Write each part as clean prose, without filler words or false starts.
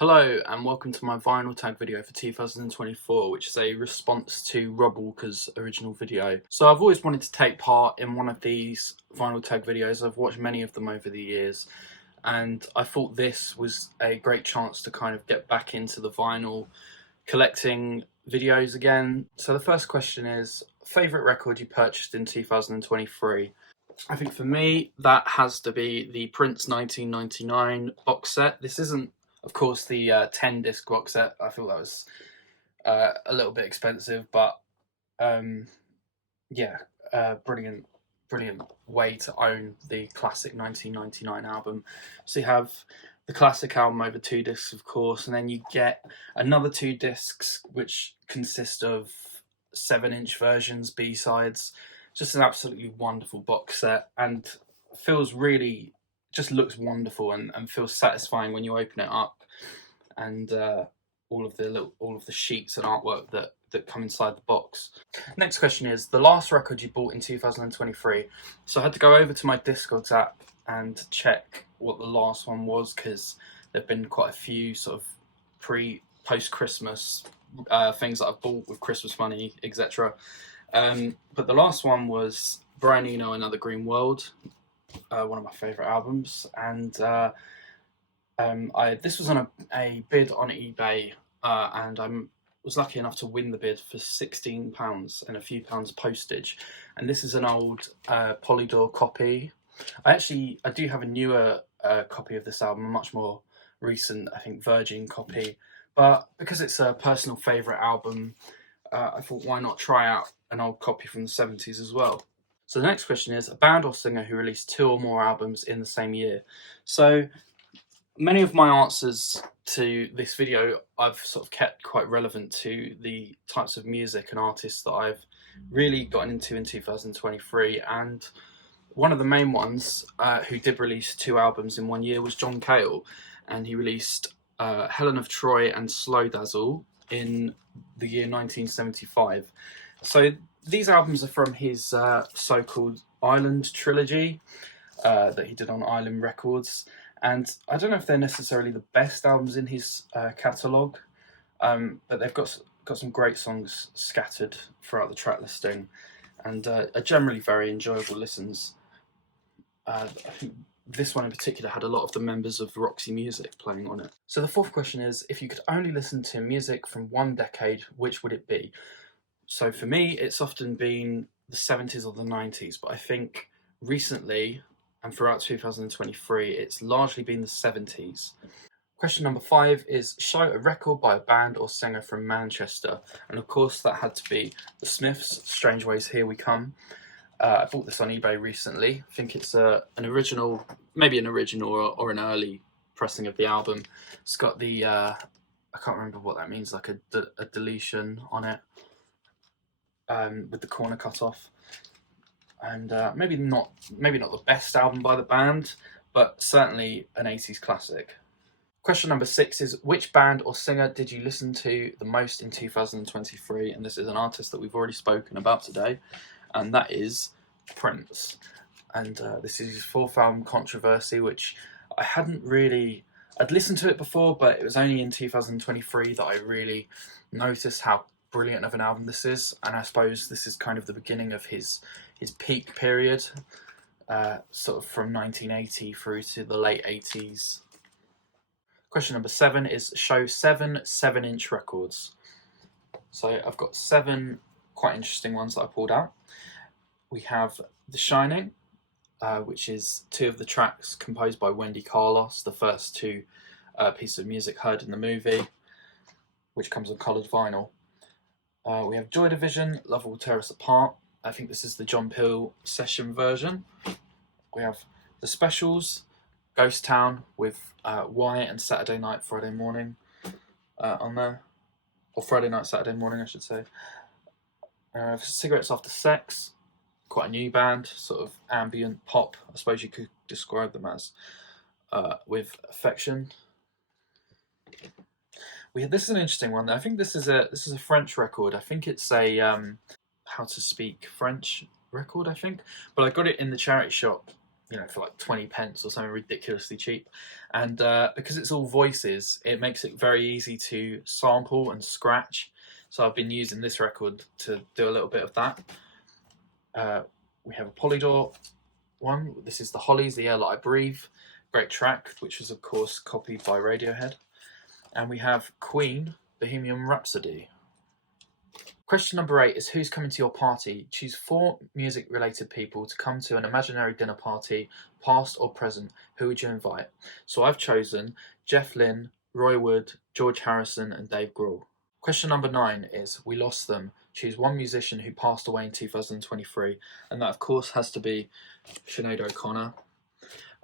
Hello and welcome to my vinyl tag video for 2024, which is a response to Rob Walker's original video. So I've always wanted to take part in one of these vinyl tag videos. I've watched many of them over the years, and I thought this was a great chance to kind of get back into the vinyl collecting videos again. So the first question is, favourite record you purchased in 2023? I think for me, that has to be the Prince 1999 box set. This isn't, of course, the 10 disc box set. I thought that was a little bit expensive, but um, yeah, brilliant, brilliant way to own the classic 1999 album. So you have the classic album over 2 discs, of course, and then you get another 2 discs, which consist of 7-inch versions, B-sides. Just an absolutely wonderful box set, and feels really, just looks wonderful and feels satisfying when you open it up, and all of the sheets and artwork that come inside the box. Next question is the last record you bought in 2023. So I had to go over to my Discogs app and check what the last one was, because there've been quite a few sort of post Christmas things that I've bought with Christmas money, etc. But the last one was Brian Eno, Another Green World, one of my favourite albums, and this was on a bid on eBay, and I was lucky enough to win the bid for £16 and a few pounds postage. And this is an old Polydor copy. I do have a newer copy of this album, a much more recent, I think, Virgin copy. But because it's a personal favourite album, I thought, why not try out an old copy from the 70s as well? So the next question is, a band or singer who released 2 or more albums in the same year. So many of my answers to this video I've sort of kept quite relevant to the types of music and artists that I've really gotten into in 2023. And one of the main ones who did release 2 albums in one year was John Cale, and he released Helen of Troy and Slow Dazzle in the year 1975. So these albums are from his so-called Island trilogy that he did on Island Records, and I don't know if they're necessarily the best albums in his catalogue, but they've got some great songs scattered throughout the track listing, and are generally very enjoyable listens. I think this one in particular had a lot of the members of Roxy Music playing on it. So the fourth question is, if you could only listen to music from one decade, which would it be? So for me, it's often been the 70s or the 90s, but I think recently and throughout 2023, it's largely been the 70s. Question number 5 is, show a record by a band or singer from Manchester. And of course, that had to be the Smiths, Strange Ways Here We Come. I bought this on eBay recently. I think it's an original, maybe an original or an early pressing of the album. It's got the, I can't remember what that means, like a deletion on it, with the corner cut off. And maybe not the best album by the band, but certainly an 80s classic. Question number 6 is, which band or singer did you listen to the most in 2023? And this is an artist that we've already spoken about today, and that is Prince. And this is his 4th album, Controversy, which I'd listened to it before, but it was only in 2023 that I really noticed how brilliant of an album this is. And I suppose this is kind of the beginning of his peak period, sort of from 1980 through to the late 80s. Question number 7 is, show 7 7-inch records. So I've got 7 quite interesting ones that I pulled out. We have The Shining, which is 2 of the tracks composed by Wendy Carlos, the first 2 pieces of music heard in the movie, which comes on coloured vinyl. We have Joy Division, Love Will Tear Us Apart. I think this is the John Peel session version. We have The Specials, Ghost Town, with Wyatt and Saturday Night, Friday Morning on there. Or Friday Night, Saturday Morning, I should say. Cigarettes After Sex, quite a new band, sort of ambient pop, I suppose you could describe them as, with Affection. This is an interesting one. I think this is a French record. I think it's a How to Speak French record, I think. But I got it in the charity shop for like 20 pence or something ridiculously cheap. And because it's all voices, it makes it very easy to sample and scratch. So I've been using this record to do a little bit of that. We have a Polydor one. This is the Hollies, The Air That I Breathe. Great track, which was of course copied by Radiohead. And we have Queen, Bohemian Rhapsody. Question number 8 is who's coming to your party? Choose 4 music-related people to come to an imaginary dinner party, past or present. Who would you invite? So I've chosen Jeff Lynne, Roy Wood, George Harrison, and Dave Grohl. Question number 9 is we lost them. Choose 1 musician who passed away in 2023, and that of course has to be Sinead O'Connor.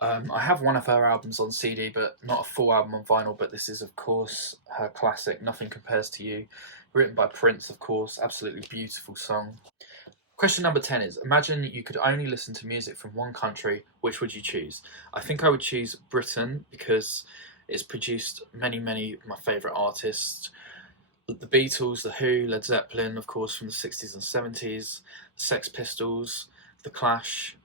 I have one of her albums on CD, but not a full album on vinyl. But this is, of course, her classic, Nothing Compares to You, written by Prince, of course. Absolutely beautiful song. Question number 10 is, imagine you could only listen to music from one country. Which would you choose? I think I would choose Britain because it's produced many of my favourite artists. The Beatles, The Who, Led Zeppelin, of course, from the 60s and 70s, the Sex Pistols, The Clash,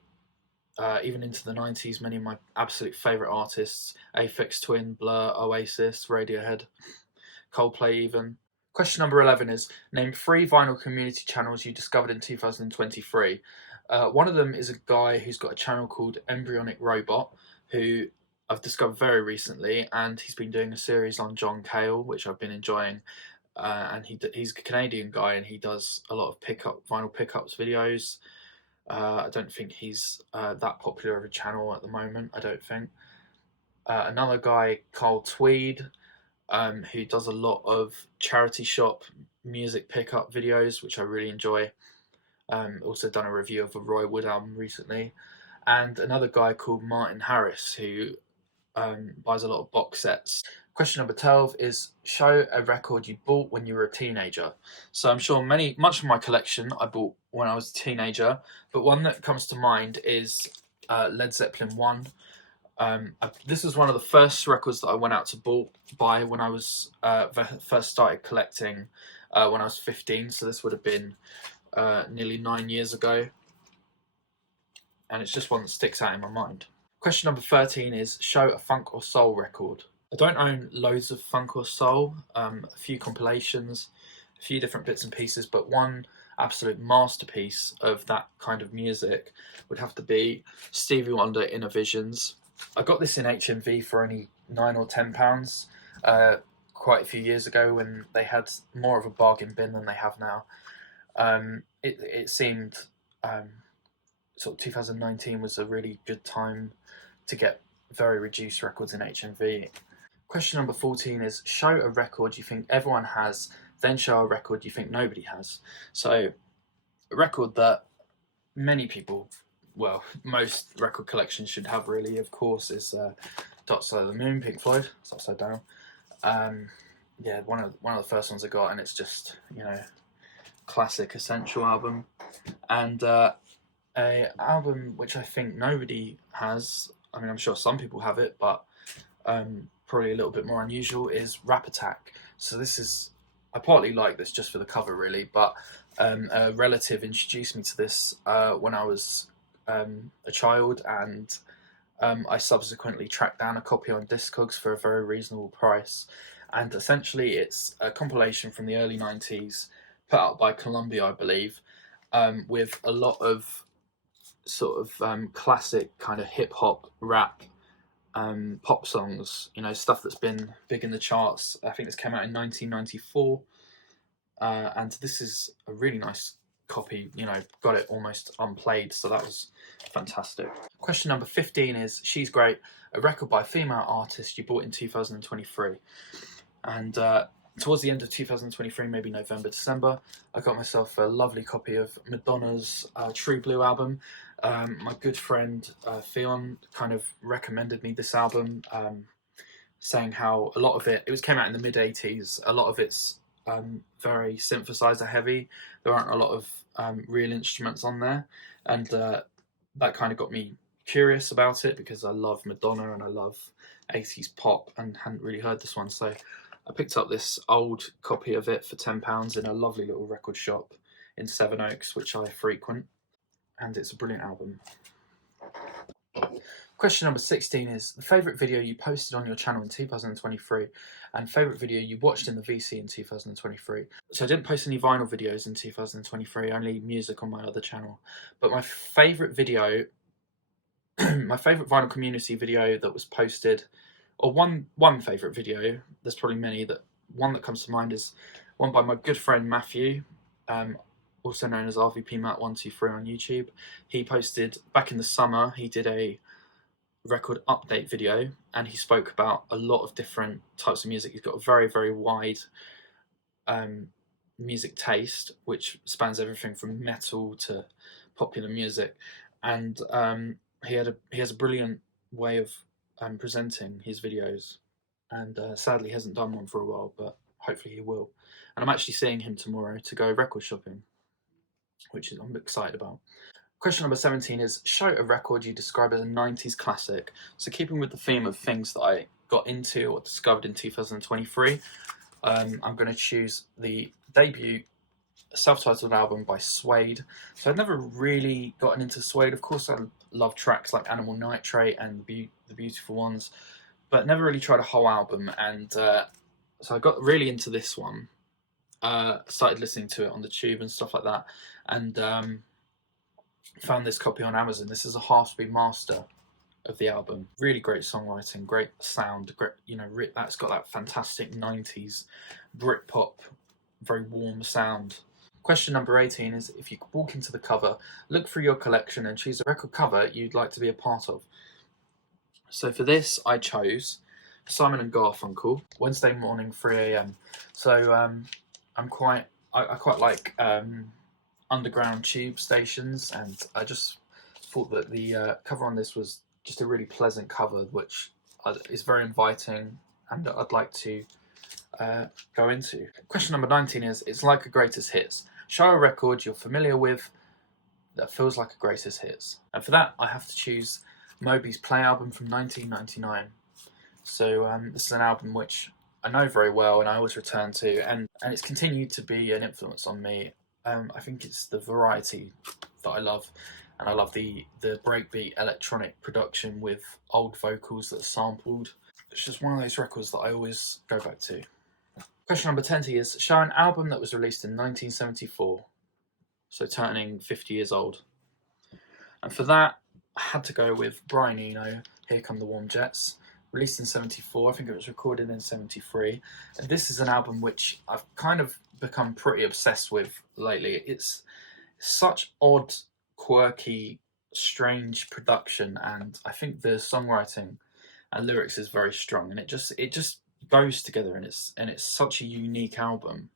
even into the 90s, many of my absolute favourite artists, Aphex Twin, Blur, Oasis, Radiohead, Coldplay even. Question number 11 is, name 3 vinyl community channels you discovered in 2023. One of them is a guy who's got a channel called Embryonic Robot, who I've discovered very recently, and he's been doing a series on John Cale, which I've been enjoying. And he's a Canadian guy, and he does a lot of vinyl pickups videos. I don't think he's that popular of a channel at the moment, I don't think. Another guy, Carl Tweed, who does a lot of charity shop music pickup videos, which I really enjoy. Also done a review of a Roy Wood album recently. And another guy called Martin Harris, who buys a lot of box sets. Question number 12 is show a record you bought when you were a teenager. So I'm sure much of my collection I bought when I was a teenager, but one that comes to mind is Led Zeppelin 1. This was one of the first records that I went out to buy when I was first started collecting when I was 15, so this would have been nearly 9 years ago, and it's just one that sticks out in my mind. Question number 13 is show a funk or soul record. I don't own loads of funk or soul, a few compilations, a few different bits and pieces, but one absolute masterpiece of that kind of music would have to be Stevie Wonder, Inner Visions. I got this in HMV for only £9 or £10 quite a few years ago when they had more of a bargain bin than they have now. It seemed sort of 2019 was a really good time to get very reduced records in HMV. Question number 14 is show a record you think everyone has, then show a record you think nobody has. So a record that many people, well, most record collections should have really, of course, is Dark Side of the Moon, Pink Floyd. It's upside down. Yeah, one of the first ones I got, and it's just, classic essential album. And a album which I think nobody has, I mean, I'm sure some people have it, but probably a little bit more unusual, is Rap Attack. So this is, I partly like this just for the cover really, but a relative introduced me to this when I was a child, and I subsequently tracked down a copy on Discogs for a very reasonable price. And essentially it's a compilation from the early 90s, put out by Columbia, I believe, with a lot of sort of classic kind of hip-hop, rap, pop songs, stuff that's been big in the charts. I think this came out in 1994, and this is a really nice copy, got it almost unplayed, so that was fantastic. Question number 15 is, she's great, a record by a female artist you bought in 2023. And towards the end of 2023, maybe November, December, I got myself a lovely copy of Madonna's True Blue album. My good friend Theon kind of recommended me this album, saying how a lot of it came out in the mid-80s, a lot of it's very synthesizer heavy. There aren't a lot of real instruments on there, and that kind of got me curious about it because I love Madonna and I love 80s pop and hadn't really heard this one, so I picked up this old copy of it for £10 in a lovely little record shop in Sevenoaks, which I frequent, and it's a brilliant album. Question number 16 is the favourite video you posted on your channel in 2023 and favourite video you watched in the VC in 2023. So I didn't post any vinyl videos in 2023, only music on my other channel. But my favourite video, my favourite vinyl community video that was posted, or one favourite video, there's probably many, that one that comes to mind is one by my good friend Matthew, also known as RVP Matt123 on YouTube. He posted back in the summer, he did a record update video and he spoke about a lot of different types of music. He's got a very wide music taste, which spans everything from metal to popular music, and he has a brilliant way of presenting his videos, and sadly he hasn't done one for a while, but hopefully he will. And I'm actually seeing him tomorrow to go record shopping, which I'm excited about. Question number 17 is, show a record you describe as a 90s classic. So keeping with the theme of things that I got into or discovered in 2023, I'm going to choose the debut self-titled album by Suede. So I'd never really gotten into Suede. Of course I love tracks like Animal Nitrate and The Beautiful Ones, but never really tried a whole album. And so I got really into this one, started listening to it on the tube and stuff like that, and found this copy on Amazon. This is a half-speed master of the album. Really great songwriting, great sound, great, that's got that fantastic 90s Britpop, very warm sound. Question number 18 is, if you could walk into the cover, look through your collection and choose a record cover you'd like to be a part of. So for this, I chose Simon and Garfunkel, Wednesday morning, 3 a.m. So I quite like underground tube stations, and I just thought that the cover on this was just a really pleasant cover, which is very inviting, and I'd like to go into. Question number 19 is, it's like a greatest hits. Show a record you're familiar with that feels like a greatest hits. And for that, I have to choose Moby's Play album from 1999. So this is an album which I know very well and I always return to, and it's continued to be an influence on me. I think it's the variety that I love, and I love the breakbeat electronic production with old vocals that are sampled. It's just one of those records that I always go back to. Question number 20 is, show an album that was released in 1974, so turning 50 years old. And for that, I had to go with Brian Eno, Here Come the Warm Jets, released in 74. I think it was recorded in 73. And this is an album which I've kind of become pretty obsessed with lately. It's such odd, quirky, strange production, and I think the songwriting and lyrics is very strong, and it just goes together, and it's such a unique album.